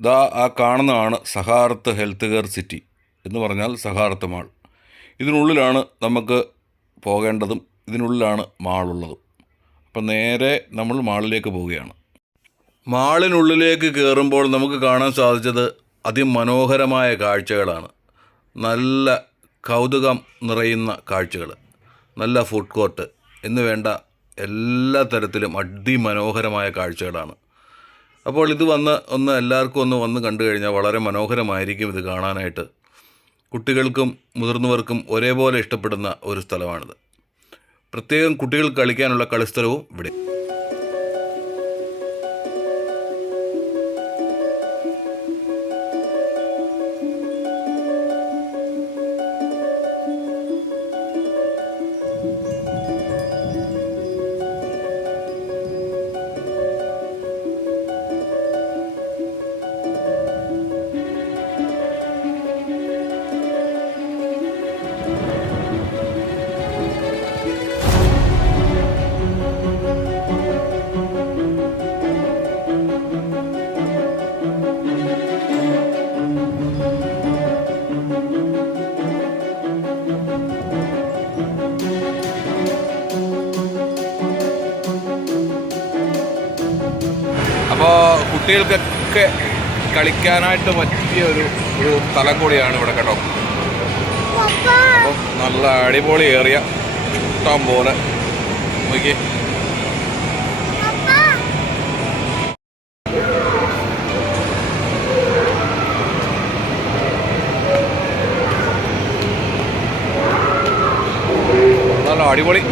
ദാ ആ കാണുന്നതാണ് സഹാറത്ത് ഹെൽത്ത് കെയർ സിറ്റി എന്ന് പറഞ്ഞാൽ സഹാറത്ത് മാൾ. ഇതിനുള്ളിലാണ് നമുക്ക് പോകേണ്ടതും ഇതിനുള്ളിലാണ് മാളുള്ളതും. അപ്പം നേരെ നമ്മൾ മാളിലേക്ക് പോവുകയാണ്. മാളിനുള്ളിലേക്ക് കയറുമ്പോൾ നമുക്ക് കാണാൻ സാധിച്ചത് അതിമനോഹരമായ കാഴ്ചകളാണ്. നല്ല കൗതുകം നിറയുന്ന കാഴ്ചകൾ, നല്ല ഫുഡ് കോർട്ട് എന്ന് വേണ്ട എല്ലാ തരത്തിലും അതിമനോഹരമായ കാഴ്ചകളാണ്. അപ്പോൾ ഇത് എല്ലാവർക്കും വന്നു കണ്ടു കഴിഞ്ഞാൽ വളരെ മനോഹരമായിരിക്കും ഇത് കാണാനായിട്ട്. കുട്ടികൾക്കും മുതിർന്നവർക്കും ഒരേപോലെ ഇഷ്ടപ്പെടുന്ന ഒരു സ്ഥലമാണിത്. പ്രത്യേകം കുട്ടികൾക്ക് കളിക്കാനുള്ള കളിസ്ഥലവും ഇവിടെ. അപ്പോൾ കുട്ടികൾക്കൊക്കെ കളിക്കാനായിട്ട് പറ്റിയ ഒരു സ്ഥലം കൂടിയാണ് ഇവിടെ കേട്ടോ. അപ്പോൾ നല്ല അടിപൊളി ഏറിയ ഇഷ്ടം പോലെ നോക്കി. നല്ല അടിപൊളി.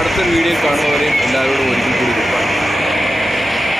അടുത്തൊരു വീഡിയോ കാണുന്നവരെയും എല്ലാവരോടും ഒരിക്കൽ കൂടി